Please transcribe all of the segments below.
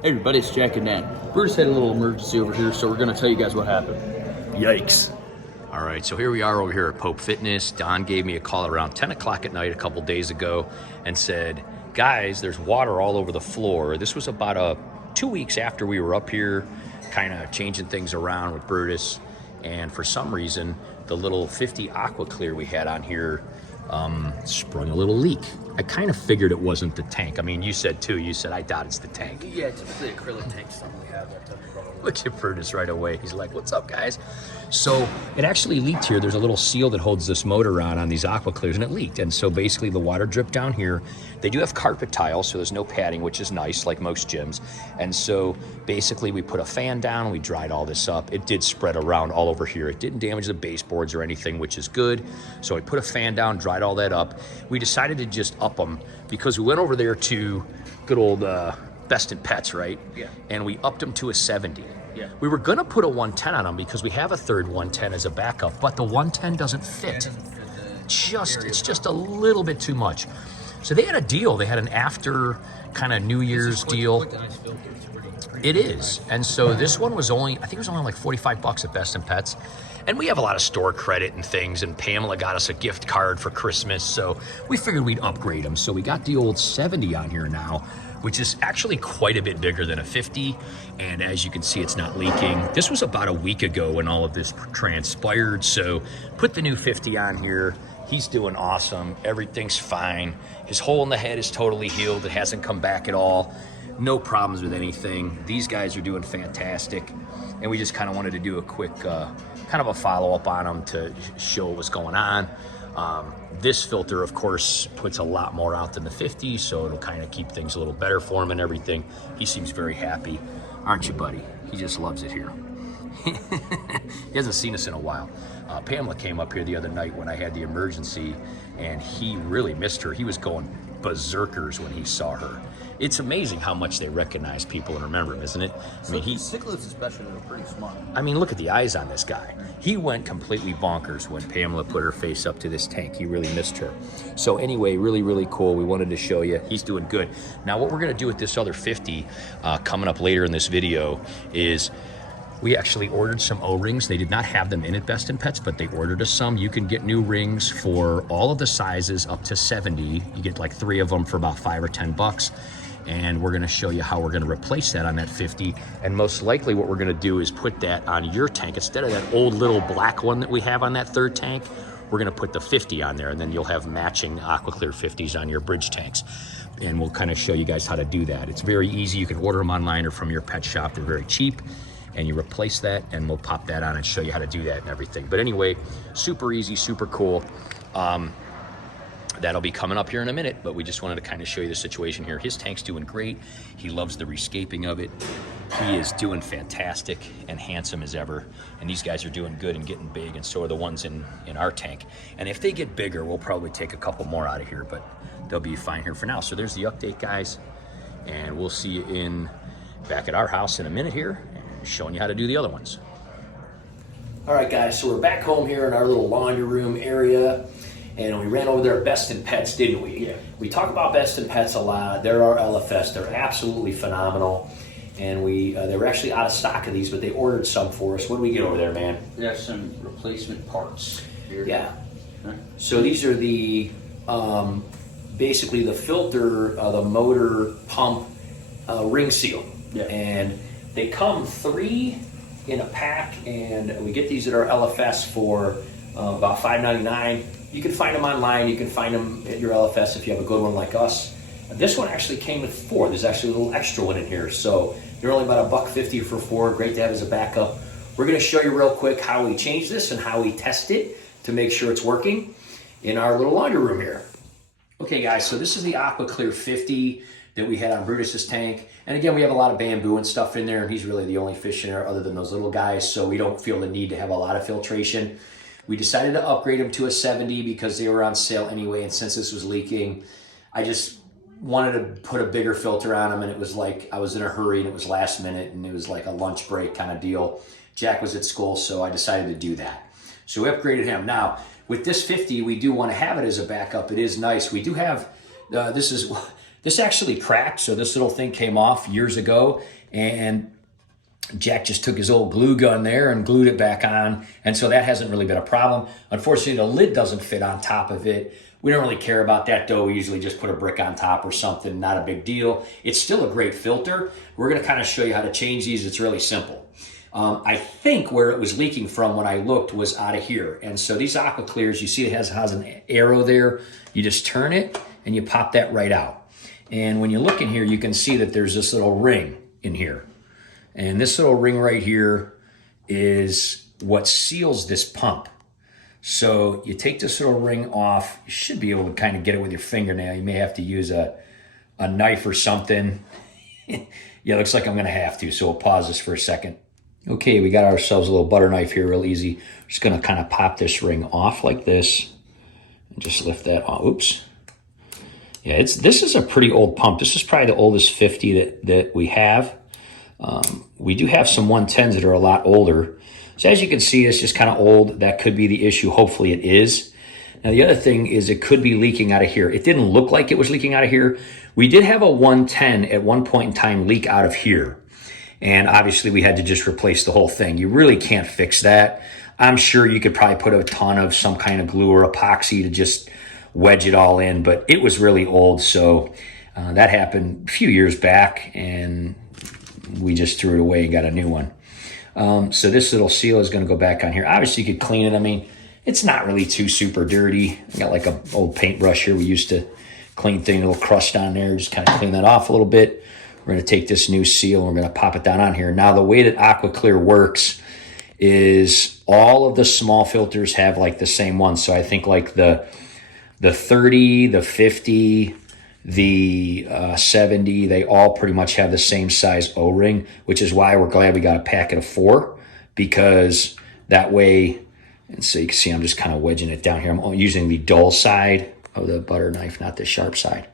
Hey everybody, it's Jack and Dan. Brutus had a little emergency over here, so we're gonna tell you guys what happened. Yikes. All right, so here we are over here at Pope Fitness. Don gave me a call around 10 o'clock at night a couple days ago and said, guys, there's water all over the floor. This was about 2 weeks after we were up here, kind of changing things around with Brutus. And for some reason, the little 50 Aquaclear we had on here sprung a little leak. I kind of figured it wasn't the tank. I mean, you said too, I doubt it's the tank. Yeah, typically acrylic tanks something we have that type of problem. Look at Brutus right away. He's like, what's up, guys? So it actually leaked here. There's a little seal that holds this motor on these Aquaclears, and it leaked. And so basically the water dripped down here. They do have carpet tile, so there's no padding, which is nice, like most gyms. And so basically we put a fan down, we dried all this up. It did spread around all over here. It didn't damage the baseboards or anything, which is good. So I put a fan down, dried all that up. We decided to just up them because we went over there to good old Best in Pets, right? Yeah. And we upped them to a 70. Yeah. We were gonna put a 110 on them because we have a third 110 as a backup, but the 110 doesn't fit. It's just a little bit too much. So they had a deal. They had an after kind of New Year's deal. It is. And so this one was only, I think it was only like 45 bucks at Best in Pets. And we have a lot of store credit and things, and Pamela got us a gift card for Christmas, so we figured we'd upgrade them. So we got the old 70 on here now, which is actually quite a bit bigger than a 50. And as you can see, it's not leaking. This was about a week ago when all of this transpired. So put the new 50 on here. He's doing awesome. Everything's fine. His hole in the head is totally healed. It hasn't come back at all. No problems with anything. These guys are doing fantastic. And we just kind of wanted to do a quick kind of a follow-up on them to show what's going on. This filter, of course, puts a lot more out than the 50, so it'll kind of keep things a little better for him and everything. He seems very happy, aren't you, buddy? He just loves it here. He hasn't seen us in a while. Pamela came up here the other night when I had the emergency, and he really missed her. He was going berserkers when he saw her. It's amazing how much they recognize people and remember him, isn't it? I mean, cichlids especially are pretty smart. I mean, look at the eyes on this guy. He went completely bonkers when Pamela put her face up to this tank. He really missed her. So anyway, really, really cool. We wanted to show you. He's doing good. Now, what we're going to do with this other 50 coming up later in this video is we actually ordered some O-rings. They did not have them in at Best in Pets, but they ordered us some. You can get new rings for all of the sizes up to 70. You get like 3 of them for about 5 or 10 bucks. And we're gonna show you how we're gonna replace that on that 50. And most likely what we're gonna do is put that on your tank. Instead of that old little black one that we have on that third tank, we're gonna put the 50 on there, and then you'll have matching Aquaclear 50s on your bridge tanks. And we'll kind of show you guys how to do that. It's very easy. You can order them online or from your pet shop. They're very cheap. And you replace that, and we'll pop that on and show you how to do that and everything. But anyway, super easy, super cool. That'll be coming up here in a minute, but we just wanted to kind of show you the situation here. His tank's doing great. He loves the rescaping of it. He is doing fantastic and handsome as ever. And these guys are doing good and getting big, and so are the ones in our tank. And if they get bigger, we'll probably take a couple more out of here, but they'll be fine here for now. So there's the update, guys. And we'll see you back at our house in a minute here, and showing you how to do the other ones. All right, guys, so we're back home here in our little laundry room area. And we ran over there at Best in Pets, didn't we? Yeah. We talk about Best in Pets a lot. They're our LFS. They're absolutely phenomenal. And they were actually out of stock of these, but they ordered some for us. What did we get over there, man? We have some replacement parts here. Yeah. Huh? So these are the, basically the filter, the motor pump ring seal. Yeah. And they come 3 in a pack, and we get these at our LFS for about $5.99. You can find them online. You can find them at your LFS if you have a good one like us. This one actually came with 4. There's actually a little extra one in here. So they're only about $1.50 for 4. Great to have as a backup. We're going to show you real quick how we change this and how we test it to make sure it's working in our little laundry room here. Okay, guys, so this is the Aquaclear 50 that we had on Brutus's tank. And again, we have a lot of bamboo and stuff in there, and he's really the only fish in there other than those little guys, so we don't feel the need to have a lot of filtration. We decided to upgrade them to a 70 because they were on sale anyway, and since this was leaking, I just wanted to put a bigger filter on them, and it was like I was in a hurry, and it was last minute, and it was like a lunch break kind of deal. Jack was at school, so I decided to do that. So we upgraded him. Now, with this 50, we do want to have it as a backup. It is nice. We do have, this is This actually cracked, so this little thing came off years ago, and Jack just took his old glue gun there and glued it back on, and so that hasn't really been a problem. Unfortunately, the lid doesn't fit on top of it. We don't really care about that though. We usually just put a brick on top or something, not a big deal. It's still a great filter. We're gonna kind of show you how to change these. It's really simple. I think where it was leaking from when I looked was out of here. And so these Aquaclears, you see it has an arrow there. You just turn it and you pop that right out. And when you look in here, you can see that there's this little ring in here. And this little ring right here is what seals this pump. So you take this little ring off. You should be able to kind of get it with your fingernail. You may have to use a knife or something. Yeah, looks like I'm gonna have to, so we'll pause this for a second. Okay, we got ourselves a little butter knife here, real easy. Just gonna kind of pop this ring off like this and just lift that off. Oops. Yeah, this is a pretty old pump. This is probably the oldest 50 that we have. We do have some 110s that are a lot older. So as you can see, it's just kind of old. That could be the issue. Hopefully it is. Now the other thing is it could be leaking out of here. It didn't look like it was leaking out of here. We did have a 110 at one point in time leak out of here. And obviously we had to just replace the whole thing. You really can't fix that. I'm sure you could probably put a ton of some kind of glue or epoxy to just wedge it all in, but it was really old. So that happened a few years back and we just threw it away and got a new one. So this little seal is going to go back on here. Obviously you could clean it. I mean, it's not really too super dirty. I got like an old paintbrush here. We used to clean things, a little crust on there. Just kind of clean that off a little bit. We're going to take this new seal and we're going to pop it down on here. Now the way that Aquaclear works is all of the small filters have like the same one. So I think like the 30, the 50, the 70, they all pretty much have the same size O-ring, which is why we're glad we got a packet of 4, because that way, and so you can see I'm just kind of wedging it down here. I'm using the dull side of the butter knife, not the sharp side.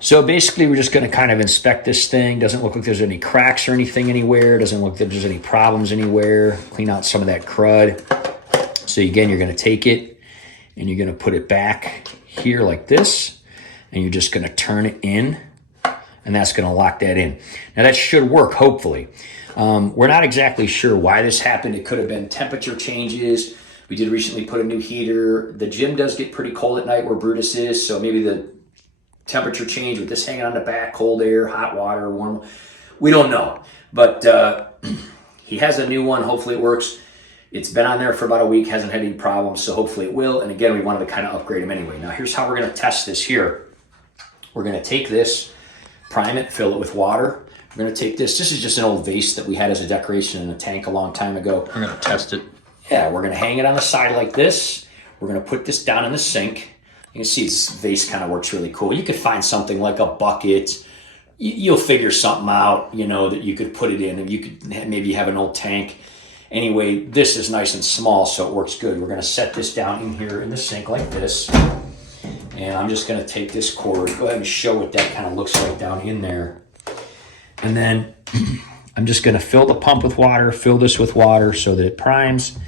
So basically we're just going to kind of inspect this thing. Doesn't look like there's any cracks or anything anywhere. Doesn't look like there's any problems anywhere. Clean out some of that crud. So again, you're going to take it and you're going to put it back here like this, and you're just going to turn it in, and that's going to lock that in. Now that should work, hopefully. We're not exactly sure why this happened. It could have been temperature changes. We did recently put a new heater. The gym does get pretty cold at night where Brutus is, so maybe the temperature change with this hanging on the back, cold air, hot water, warm. We don't know, but he has a new one. Hopefully it works. It's been on there for about a week, hasn't had any problems, so hopefully it will. And again, we wanted to kind of upgrade him anyway. Now here's how we're going to test this here. We're going to take this, prime it, fill it with water. We're going to take this. This is just an old vase that we had as a decoration in a tank a long time ago. We're going to test it. Yeah, we're going to hang it on the side like this. We're going to put this down in the sink. You can see this vase kind of works really cool. You could find something like a bucket. You'll figure something out, you know, that you could put it in, and you could maybe have an old tank. Anyway, this is nice and small, so it works good. We're going to set this down in here in the sink like this. And I'm just going to take this cord, go ahead and show what that kind of looks like down in there. And then I'm just going to fill the pump with water, fill this with water so that it primes.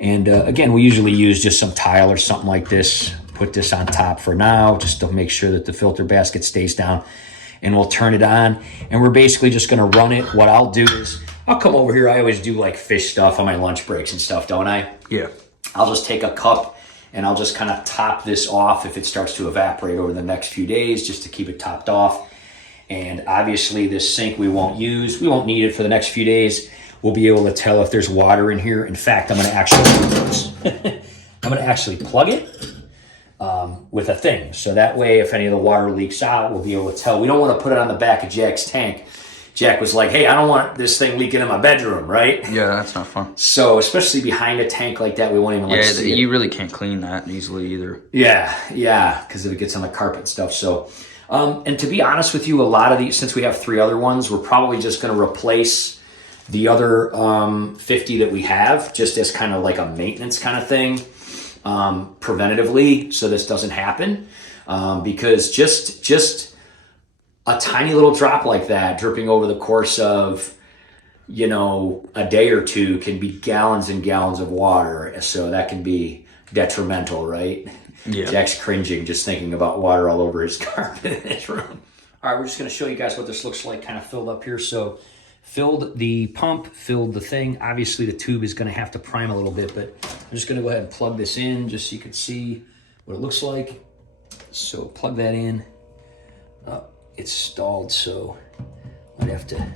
And again, we usually use just some tile or something like this. Put this on top for now, just to make sure that the filter basket stays down. And we'll turn it on. And we're basically just going to run it. What I'll do is, I'll come over here. I always do like fish stuff on my lunch breaks and stuff, don't I? Yeah. I'll just take a cup and I'll just kind of top this off if it starts to evaporate over the next few days, just to keep it topped off. And obviously this sink we won't use. We won't need it for the next few days. We'll be able to tell if there's water in here. In fact, I'm going to actually plug it with a thing. So that way, if any of the water leaks out, we'll be able to tell. We don't want to put it on the back of Jack's tank. Jack was like, hey, I don't want this thing leaking in my bedroom, right? Yeah, that's not fun. So especially behind a tank like that, we won't even see it. You really can't clean that easily either. Yeah, because it gets on the carpet and stuff. So, and to be honest with you, a lot of these, since we have 3 other ones, we're probably just going to replace the other 50 that we have, just as kind of like a maintenance kind of thing, preventatively, so this doesn't happen. Because just a tiny little drop like that dripping over the course of, you know, a day or two can be gallons and gallons of water. So that can be detrimental, right? Yeah. Jack's cringing just thinking about water all over his carpet in his room. All right, we're just going to show you guys what this looks like kind of filled up here. So filled the pump, filled the thing. Obviously the tube is going to have to prime a little bit, but I'm just going to go ahead and plug this in just so you can see what it looks like. So plug that in. It's stalled, so I'd have to...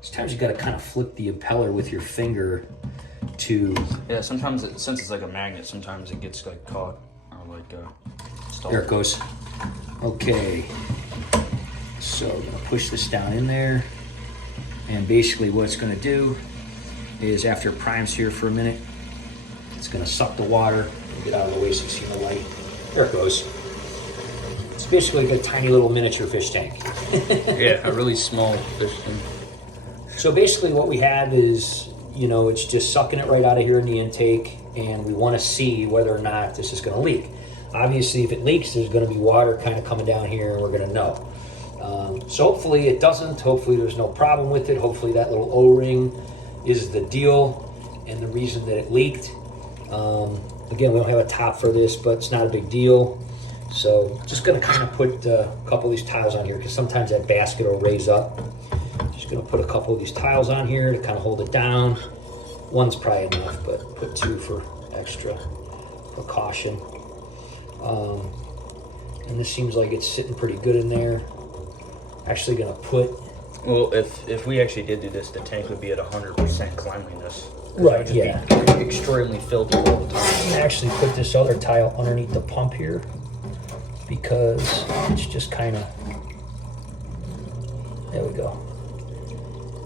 Sometimes you got to kind of flip the impeller with your finger to... Yeah, sometimes since it's like a magnet, sometimes it gets like caught or like stalled. There it goes. Okay, so I'm gonna push this down in there, and basically what it's gonna do is after it primes here for a minute, it's gonna suck the water. Get out of the way so you see the light. There it goes. It's basically like a tiny little miniature fish tank. Yeah, a really small fish tank. So basically what we have is, you know, it's just sucking it right out of here in the intake, and we wanna see whether or not this is gonna leak. Obviously, if it leaks, there's going to be water kind of coming down here, and we're going to know. So hopefully it doesn't. Hopefully there's no problem with it. Hopefully that little O-ring is the deal and the reason that it leaked. Again, we don't have a top for this, but it's not a big deal. So just going to kind of put a couple of these tiles on here because sometimes that basket will raise up. Just going to put a couple of these tiles on here to kind of hold it down. One's probably enough, but put two for extra precaution. And this seems like it's sitting pretty good in there. Actually gonna put... Well, if we actually did do this, the tank would be at 100% cleanliness. Right, yeah. Be extremely filthy all the time. I'm gonna actually put this other tile underneath the pump here because it's just kind of... There we go.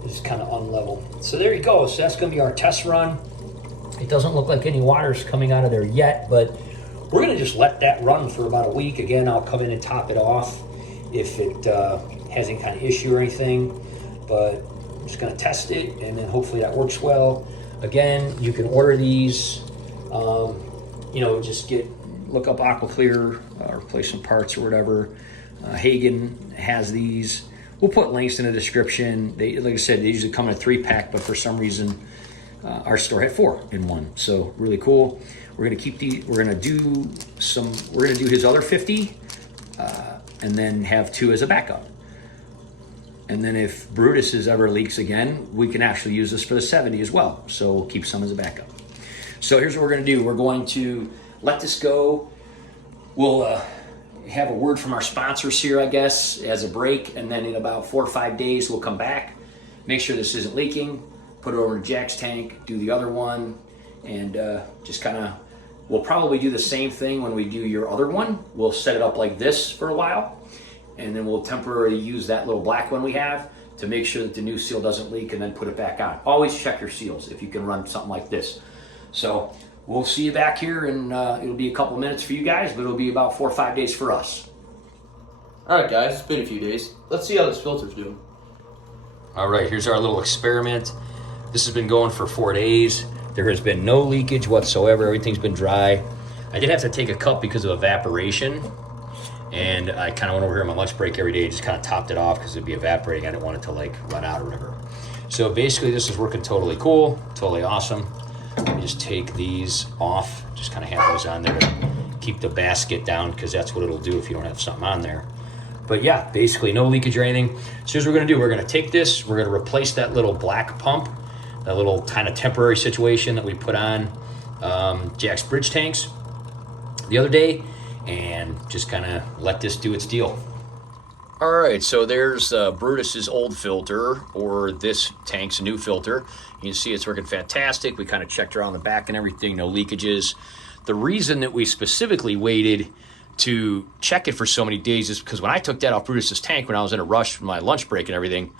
It's kind of unlevel. So there you go. So that's gonna be our test run. It doesn't look like any water's coming out of there yet, but we're gonna just let that run for about a week. Again, I'll come in and top it off if it has any kind of issue or anything, but I'm just gonna test it and then hopefully that works well. Again, you can order these, you know, just look up Aquaclear, replacement parts or whatever. Hagen has these. We'll put links in the description. Like I said, they usually come in a 3-pack, but for some reason, our store had 4 in one. So really cool. We're gonna keep we're gonna do his other 50, and then have 2 as a backup. And then if Brutus ever leaks again, we can actually use this for the 70 as well. So we'll keep some as a backup. So here's what we're gonna do. We're going to let this go. We'll have a word from our sponsors here, I guess, as a break, and then in about 4 or 5 days, we'll come back, make sure this isn't leaking, put it over to Jack's tank, do the other one, and just kind of, we'll probably do the same thing when we do your other one. We'll set it up like this for a while, and then we'll temporarily use that little black one we have to make sure that the new seal doesn't leak and then put it back on. Always check your seals if you can run something like this. So we'll see you back here, and it'll be a couple minutes for you guys, but it'll be about 4 or 5 days for us. All right, guys, it's been a few days. Let's see how this filter's doing. All right, here's our little experiment. This has been going for 4 days. There has been no leakage whatsoever. Everything's been dry. I did have to take a cup because of evaporation, and I kind of went over here on my lunch break every day, just kind of topped it off because it'd be evaporating. I didn't want it to like run out or whatever. So basically this is working totally cool, totally awesome. Let me just take these off, just kind of have those on there to keep the basket down because that's what it'll do if you don't have something on there. But yeah, basically no leakage or anything. So here's what we're gonna do. We're gonna take this, we're gonna replace that little black pump, that little kind of temporary situation that we put on Jack's bridge tanks the other day, and just kind of let this do its deal. All right, so there's Brutus's old filter, or this tank's new filter. You can see it's working fantastic. We kind of checked around the back and everything, no leakages. The reason that we specifically waited to check it for so many days is because when I took that off Brutus's tank when I was in a rush for my lunch break and everything,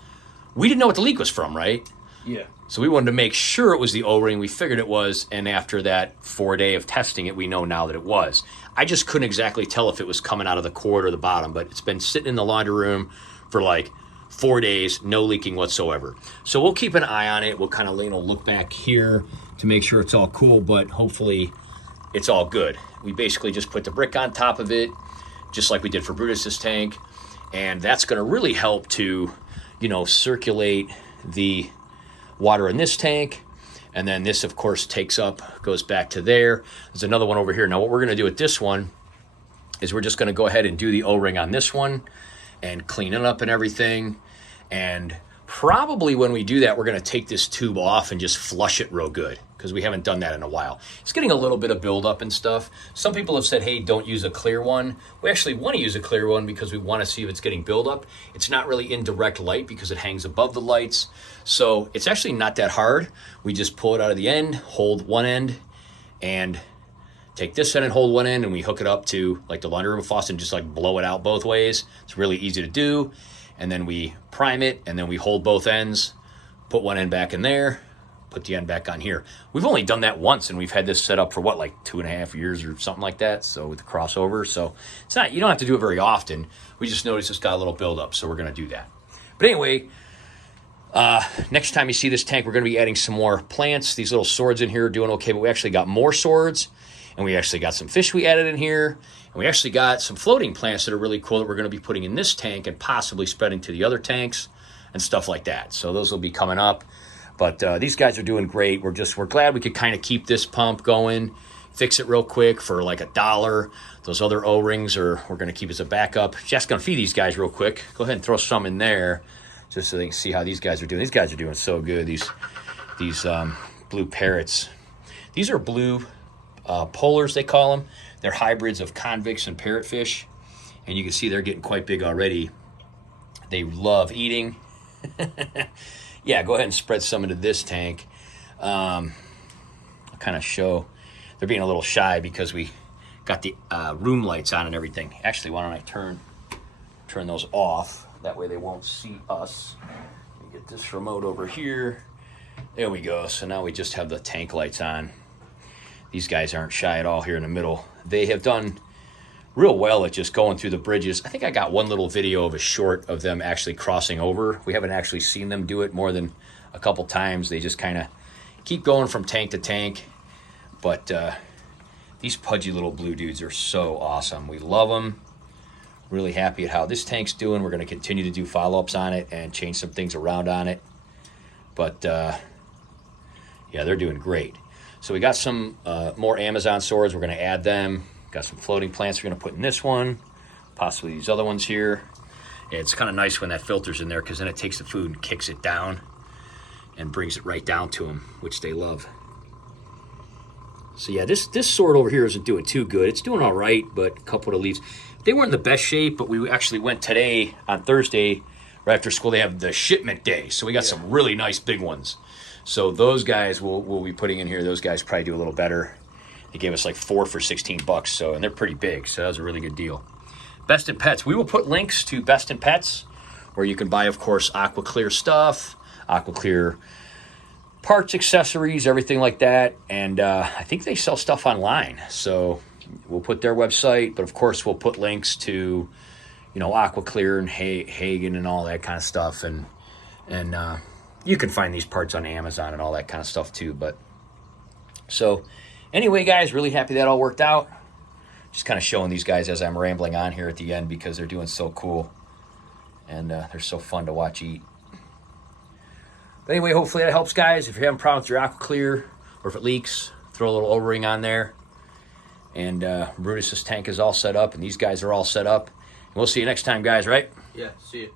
we didn't know what the leak was from, right? Yeah. So we wanted to make sure it was the O-ring. We figured it was, and after that 4 day of testing it, we know now that it was. I just couldn't exactly tell if it was coming out of the cord or the bottom, but it's been sitting in the laundry room for like 4 days, no leaking whatsoever. So we'll keep an eye on it. We'll kind of look back here to make sure it's all cool, but hopefully it's all good. We basically just put the brick on top of it, just like we did for Brutus's tank, and that's going to really help to, you know, circulate the water in this tank, And then this, of course, takes up, goes back to there. There's another one over here. Now, what we're going to do with this one is we're just going to go ahead and do the O-ring on this one and clean it up and everything. And probably when we do that, we're going to take this tube off and just flush it real good, because we haven't done that in a while. It's getting a little bit of buildup and stuff. Some people have said, hey, don't use a clear one. We actually want to use a clear one because we want to see if it's getting buildup. It's not really in direct light because it hangs above the lights. So it's actually not that hard. We just pull it out of the end, hold one end, and take this end and hold one end, and we hook it up to like the laundry room faucet and just like blow it out both ways. It's really easy to do. And then we prime it, and then we hold both ends, put one end back in there, put the end back on here. We've only done that once, and we've had this set up for what, like 2.5 years or something like that. So with the crossover, so it's not, you don't have to do it very often. We just noticed it's got a little buildup, so we're gonna do that. But anyway, next time you see this tank, we're gonna be adding some more plants. These little swords in here are doing okay, but we actually got more swords, and we actually got some fish we added in here. And we actually got some floating plants that are really cool that we're going to be putting in this tank and possibly spreading to the other tanks and stuff like that. So those will be coming up. But these guys are doing great. We're glad we could kind of keep this pump going, fix it real quick for like $1. Those other O-rings we're going to keep as a backup. Just going to feed these guys real quick. Go ahead and throw some in there just so they can see how these guys are doing. These guys are doing so good. These blue parrots. These are blue polars, they call them. They're hybrids of convicts and parrotfish, and you can see they're getting quite big already. They love eating. Yeah, go ahead and spread some into this tank. I'll kind of show. They're being a little shy because we got the room lights on and everything. Actually, why don't I turn those off? That way they won't see us. Let me get this remote over here. There we go. So now we just have the tank lights on. These guys aren't shy at all here in the middle. They have done real well at just going through the bridges. I think I got one little video of a short of them actually crossing over. We haven't actually seen them do it more than a couple times. They just kind of keep going from tank to tank. But these pudgy little blue dudes are so awesome. We love them. Really happy at how this tank's doing. We're going to continue to do follow-ups on it and change some things around on it. But yeah, they're doing great. So we got some more Amazon swords. We're going to add them. Got some floating plants we're going to put in this one, possibly these other ones here. It's kind of nice when that filter's in there, because then it takes the food and kicks it down and brings it right down to them, which they love. So yeah, this sword over here isn't doing too good. It's doing all right, but a couple of the leaves, they weren't in the best shape. But we actually went today on Thursday, right after school. They have the shipment day, so we got some really nice big ones. So those guys we'll be putting in here. Those guys probably do a little better. They gave us like 4 for $16, so, and they're pretty big, so that was a really good deal. Best in Pets. We will put links to Best in Pets, where you can buy, of course, Aquaclear stuff, Aquaclear parts, accessories, everything like that. And I think they sell stuff online, so we'll put their website, but of course we'll put links to, you know, Aquaclear and Hagen and all that kind of stuff. And you can find these parts on Amazon and all that kind of stuff too. But so anyway, guys, really happy that all worked out. Just kind of showing these guys as I'm rambling on here at the end, because they're doing so cool. And they're so fun to watch eat. But anyway, hopefully that helps, guys. If you're having problems with your Aquaclear, or if it leaks, throw a little O-ring on there. And Brutus's tank is all set up, and these guys are all set up. And we'll see you next time, guys, right? Yeah, see you.